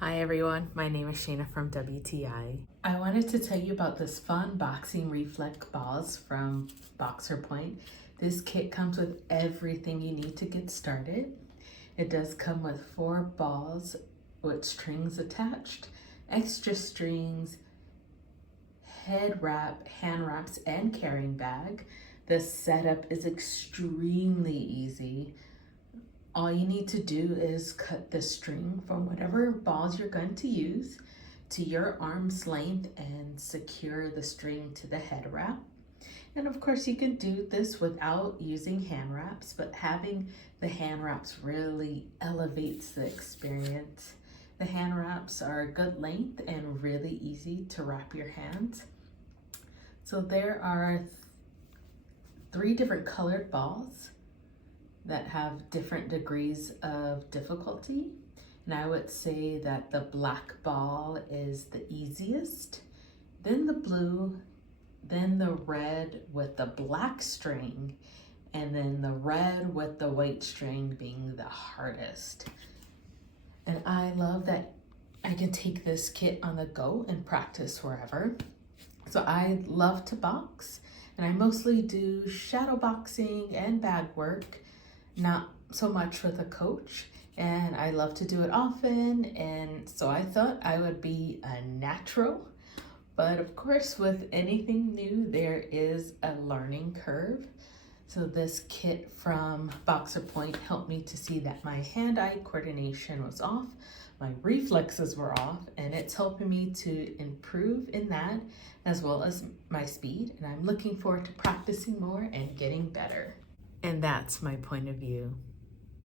Hi everyone, my name is Shayna from WTI. I wanted to tell you about this fun boxing reflex balls from Boxer Point. This kit comes with everything you need to get started. It does come with 4 balls with strings attached, extra strings, head wrap, hand wraps, and carrying bag. The setup is extremely easy. All you need to do is cut the string from whatever balls you're going to use to your arm's length and secure the string to the head wrap. And of course you can do this without using hand wraps, but having the hand wraps really elevates the experience. The hand wraps are a good length and really easy to wrap your hands. So there are 3 different colored balls that have different degrees of difficulty. And I would say that the black ball is the easiest, then the blue, then the red with the black string, and then the red with the white string being the hardest. And I love that I can take this kit on the go and practice wherever. So I love to box, and I mostly do shadow boxing and bag work, not so much with a coach, and I love to do it often, and so I thought I would be a natural. But of course, with anything new, there is a learning curve. So this kit from Boxer Point helped me to see that my hand-eye coordination was off, my reflexes were off, and it's helping me to improve in that as well as my speed. And I'm looking forward to practicing more and getting better. And that's my point of view.